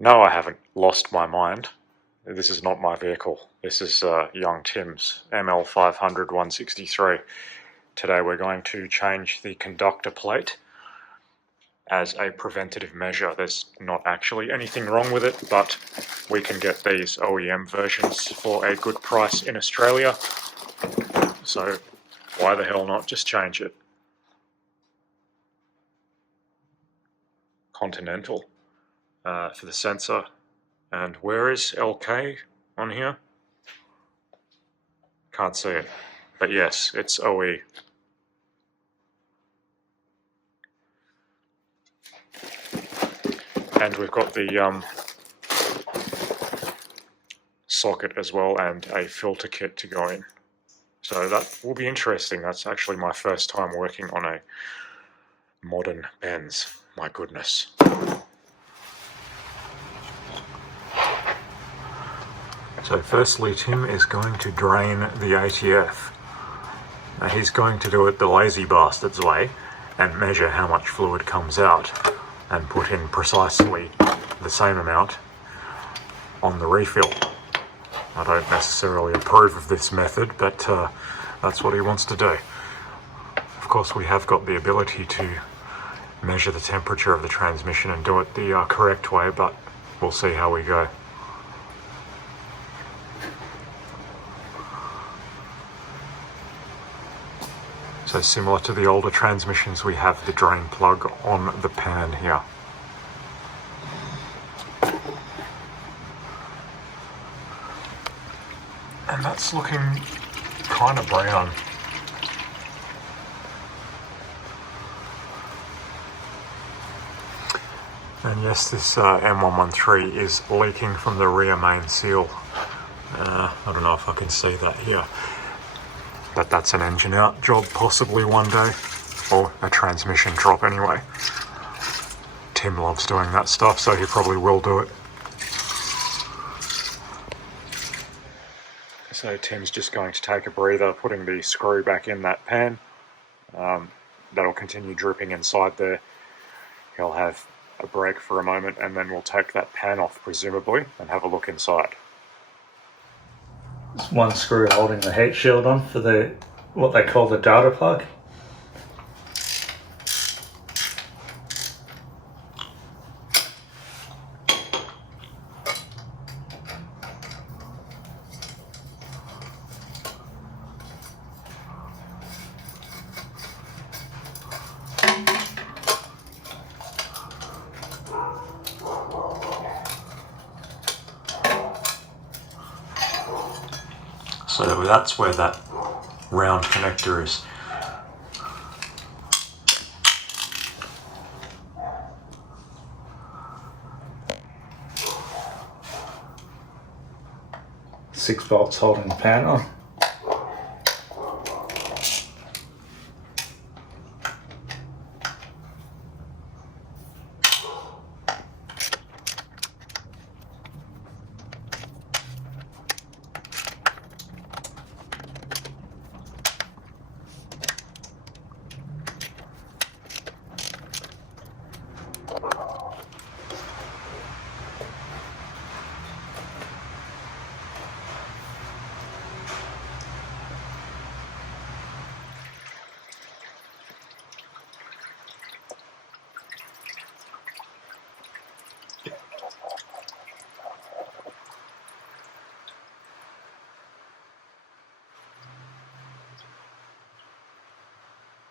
No, I haven't lost my mind. This is not my vehicle. This is young Tim's ML500 163. Today we're going to change the conductor plate as a preventative measure. There's not actually anything wrong with it, but we can get these OEM versions for a good price in Australia. So why the hell not just change it? Continental for the sensor. And where is LK on here? Can't see it. But yes, it's OE. And we've got the socket as well and a filter kit to go in. So that will be interesting. That's actually my first time working on a modern Benz. My goodness. So firstly, Tim is going to drain the ATF. Now he's going to do it the lazy bastard's way and measure how much fluid comes out and put in precisely the same amount on the refill. I don't necessarily approve of this method, but that's what he wants to do. Of course, we have got the ability to measure the temperature of the transmission and do it the correct way, but we'll see how we go. So similar to the older transmissions, we have the drain plug on the pan here. And that's looking kind of brown. And yes, this M113 is leaking from the rear main seal. I don't know if I can see that here. But that's an engine out job possibly one day, or a transmission drop anyway. Tim loves doing that stuff, so he probably will do it. So Tim's just going to take a breather, putting the screw back in that pan. That'll continue dripping inside there. He'll have a break for a moment and then we'll take that pan off presumably and have a look inside. There's one screw holding the heat shield on for the what they call the data plug. So that's where that round connector is. Six bolts holding the pan on.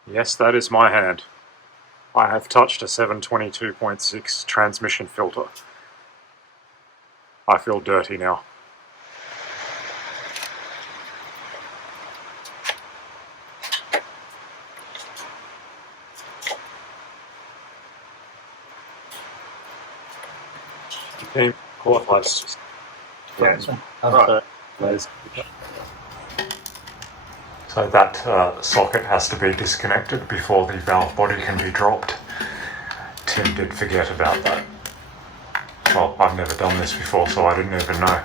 Yes, that is my hand. I have touched a 722.6 transmission filter. I feel dirty now. Team qualifies. Right. So that socket has to be disconnected before the valve body can be dropped. Tim did forget about that. Well, I've never done this before, so I didn't even know.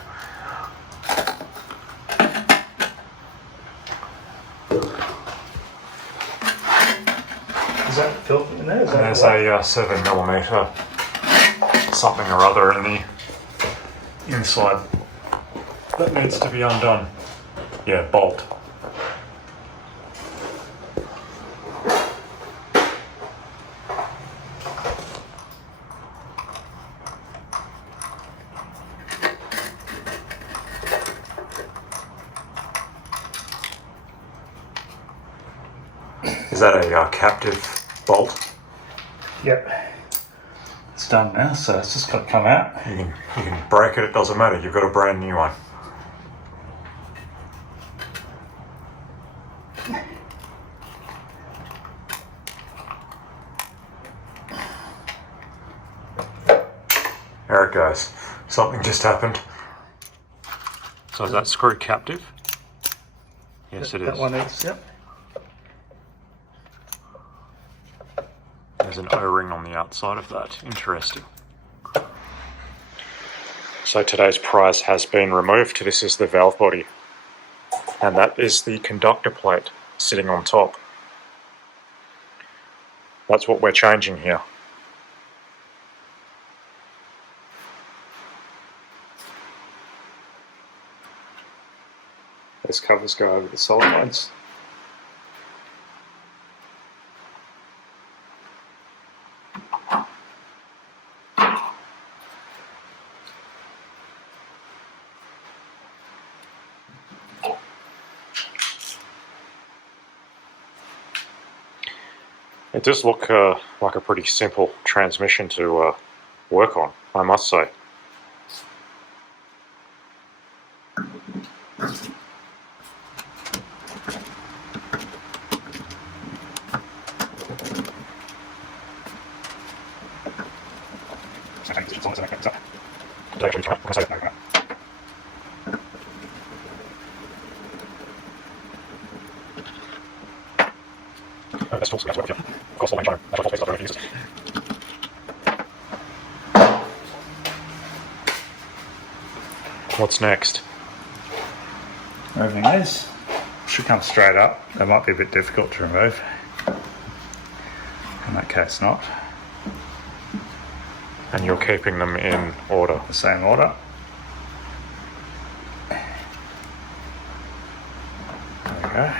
Is that filter in there? And there's a 7mm something or other in the inside that needs to be undone. Yeah, bolt. Is that a captive bolt? Yep. It's done now, so it's just got to come out. You can break it, it doesn't matter, you've got a brand new one. There it goes. Something just happened. So is that screw captive? Yes, it is. That one is, yep. There's an O-ring on the outside of that. Interesting. So today's prize has been removed. This is the valve body. And that is the conductor plate sitting on top. That's what we're changing here. Those covers go over the solid lines. It does look like a pretty simple transmission to work on, I must say. What's next? Removing these. Should come straight up. They might be a bit difficult to remove. In that case not. And you're keeping them in order? The same order. There we go.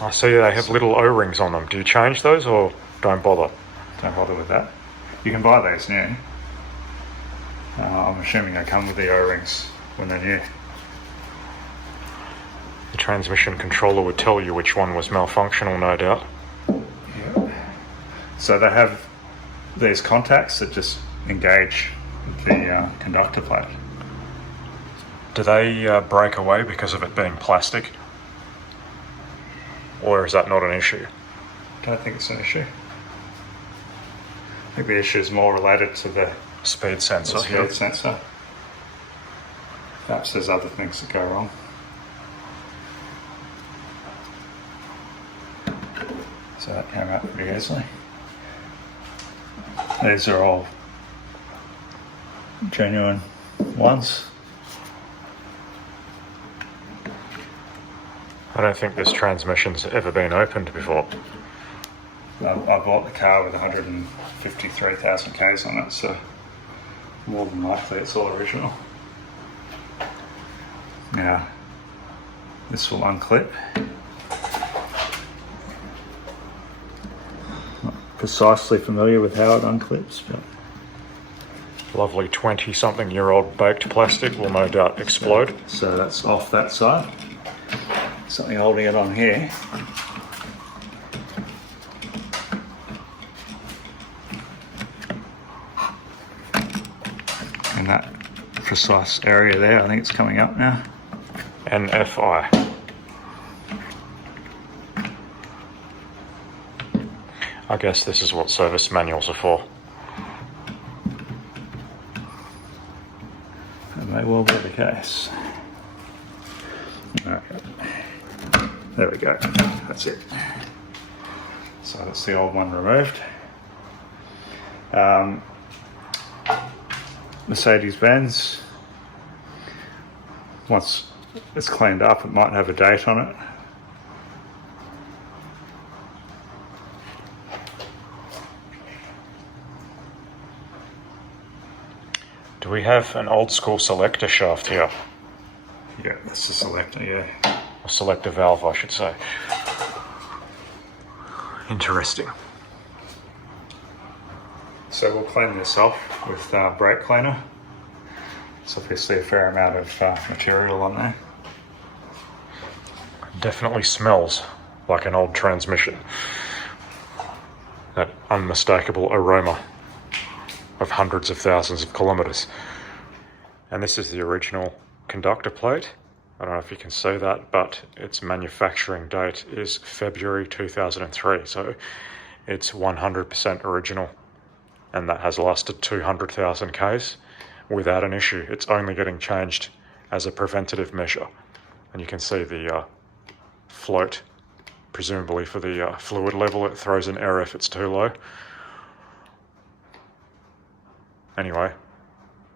I see they have little O-rings on them. Do you change those or don't bother? Don't bother with that. You can buy those new. I'm assuming they come with the O-rings when they're new. The transmission controller would tell you which one was malfunctional, no doubt. Yeah. So they have these contacts that just engage the conductor plate. Do they break away because of it being plastic? Or is that not an issue? Don't think it's an issue. I think the issue is more related to the Speed sensor. speed sensor. Perhaps there's other things that go wrong. So that came out pretty easily. These are all genuine ones. I don't think this transmission's ever been opened before. I bought the car with 153,000 Ks on it, so more than likely it's all original. Now, this will unclip. Not precisely familiar with how it unclips, but Lovely 20-something-year-old baked plastic will no doubt explode. so that's off that side. Something holding it on here. And that precise area there, I think it's coming up now. NFI. I guess this is what service manuals are for. That may well be the case. Okay. There we go. That's it. So that's the old one removed. Mercedes-Benz, once it's cleaned up, it might have a date on it. Do we have an old school selector shaft here? Yeah, that's the selector, yeah. Or selector valve, I should say. Interesting. So we'll clean this off with brake cleaner. It's obviously a fair amount of material on there. Definitely smells like an old transmission. That unmistakable aroma of hundreds of thousands of kilometres. And this is the original conductor plate. I don't know if you can see that, but its manufacturing date is February 2003, so it's 100% original, and that has lasted 200,000 Ks without an issue. It's only getting changed as a preventative measure. And you can see the float, presumably for the fluid level. It throws an error if it's too low. Anyway,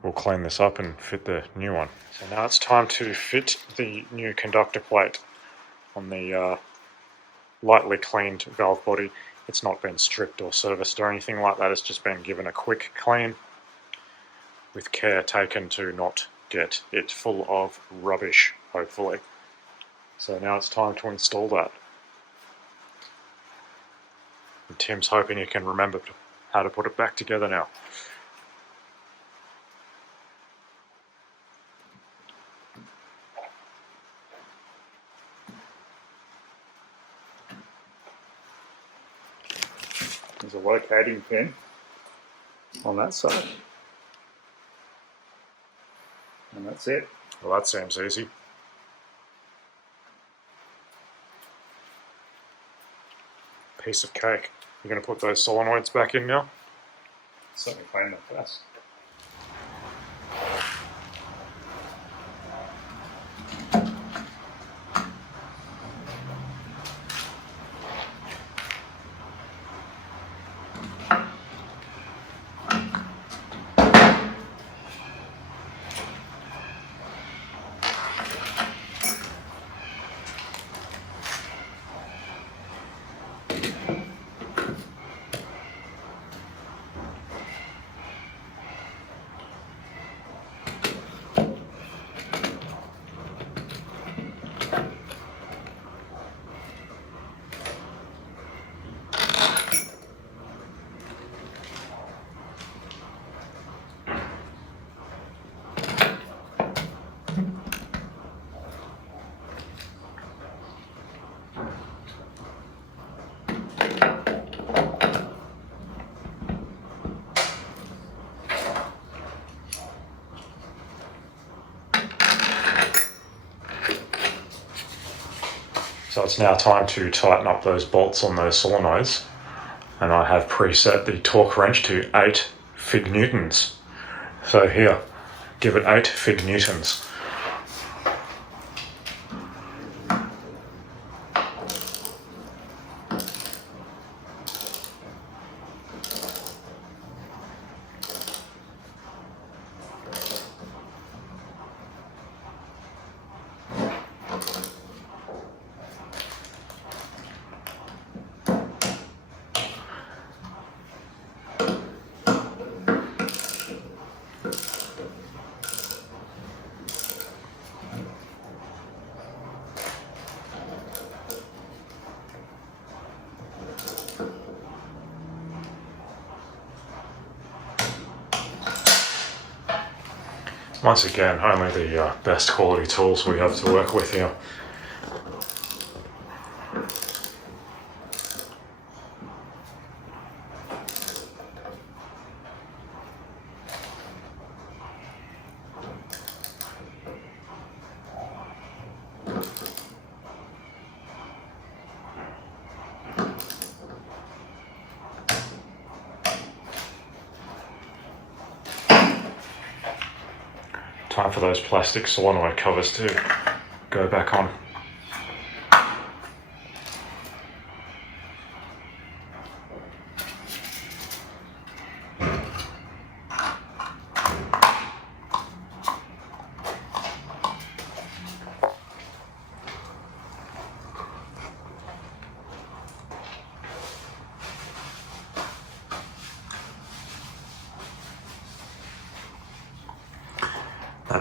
we'll clean this up and fit the new one. So now it's time to fit the new conductor plate on the lightly cleaned valve body. It's not been stripped or serviced or anything like that. It's just been given a quick clean with care taken to not get it full of rubbish, hopefully. So now it's time to install that. And Tim's hoping he can remember how to put it back together now. There's a locating pin on that side. And that's it. Well, that seems easy. Piece of cake. You're going to put those solenoids back in now? So we clean them first. So it's now time to tighten up those bolts on those solenoids, and I have preset the torque wrench to 8 Fig Newtons. So here, give it 8 Fig Newtons. Once again, only the best quality tools we have to work with here. Time for those plastic solenoid covers to go back on.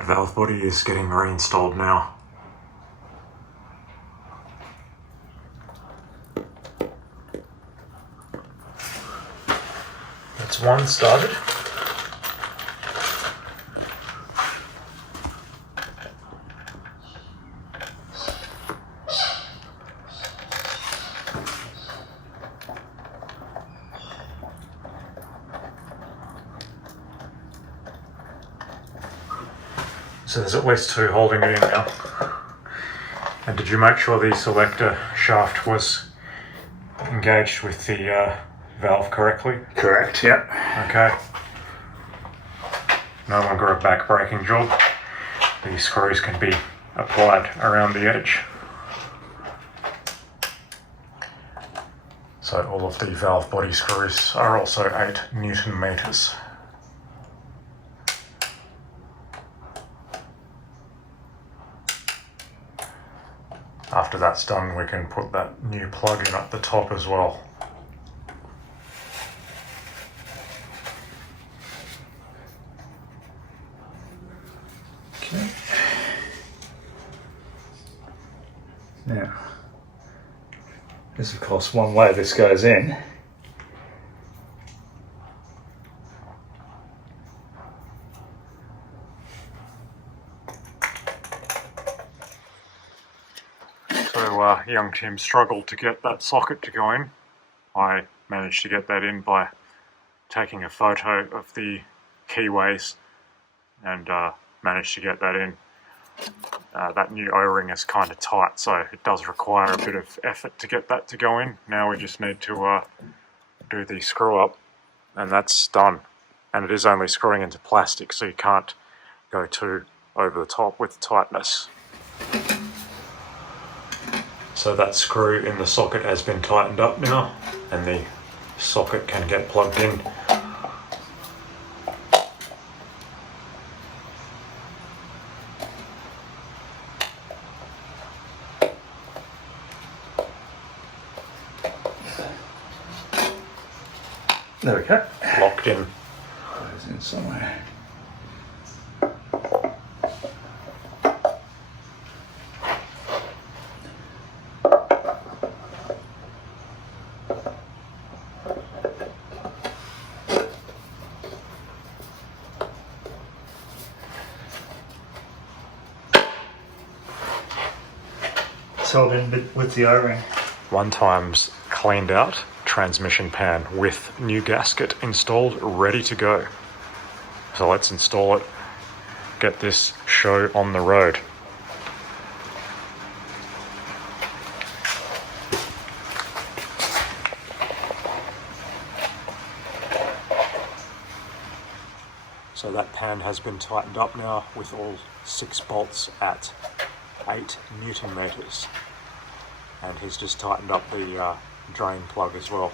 that valve body is getting reinstalled now. That's one started. So there's at least two holding it in now. And did you make sure the selector shaft was engaged with the valve correctly? Correct, yep. Okay. No longer a back braking job. These screws can be applied around the edge. So all of the valve body screws are also 8 Newton meters. After that's done, we can put that new plug in at the top as well. Okay. Now, there's of course one way this goes in. So young Tim struggled to get that socket to go in. I managed to get that in by taking a photo of the keyways and managed to get that in. That new O-ring is kind of tight, so it does require a bit of effort to get that to go in. Now we just need to do the screw up, and that's done. And it is only screwing into plastic, so you can't go too over the top with tightness. So that screw in the socket has been tightened up now, and the socket can get plugged in. There we go. Locked in. Goes in somewhere. It's held in with the O-ring. One time's cleaned out transmission pan with new gasket installed, ready to go. So let's install it, get this show on the road. So that pan has been tightened up now with all 6 bolts at 8 Newton meters. And he's just tightened up the drain plug as well.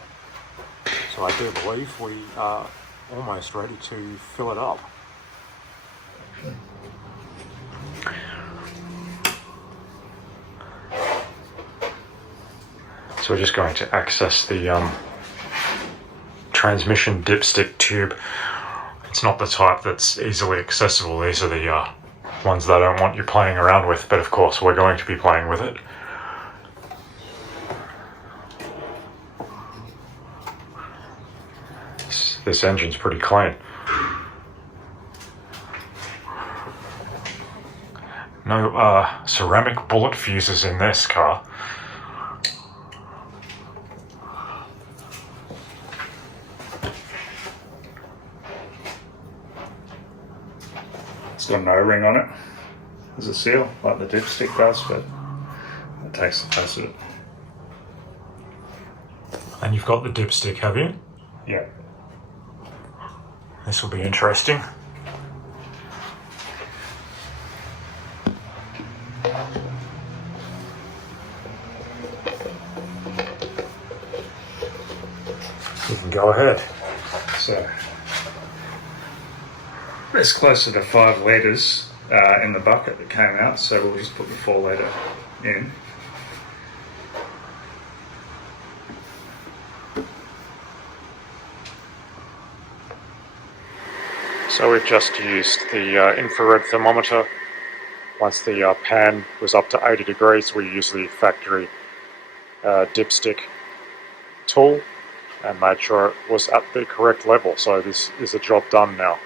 So I do believe we are almost ready to fill it up. So we're just going to access the transmission dipstick tube. It's not the type that's easily accessible. These are the ones that I don't want you playing around with, but of course we're going to be playing with it. This engine's pretty clean. No ceramic bullet fuses in this car. It's got an O-ring on it. There's a seal, like the dipstick does, but it takes the place of it. And you've got the dipstick, have you? Yeah. This will be interesting. You can go ahead. So it's closer to 5 litres in the bucket that came out, so we'll just put the 4 litre in. So we've just used the infrared thermometer. Once the pan was up to 80 degrees, we used the factory dipstick tool and made sure it was at the correct level. So this is a job done now.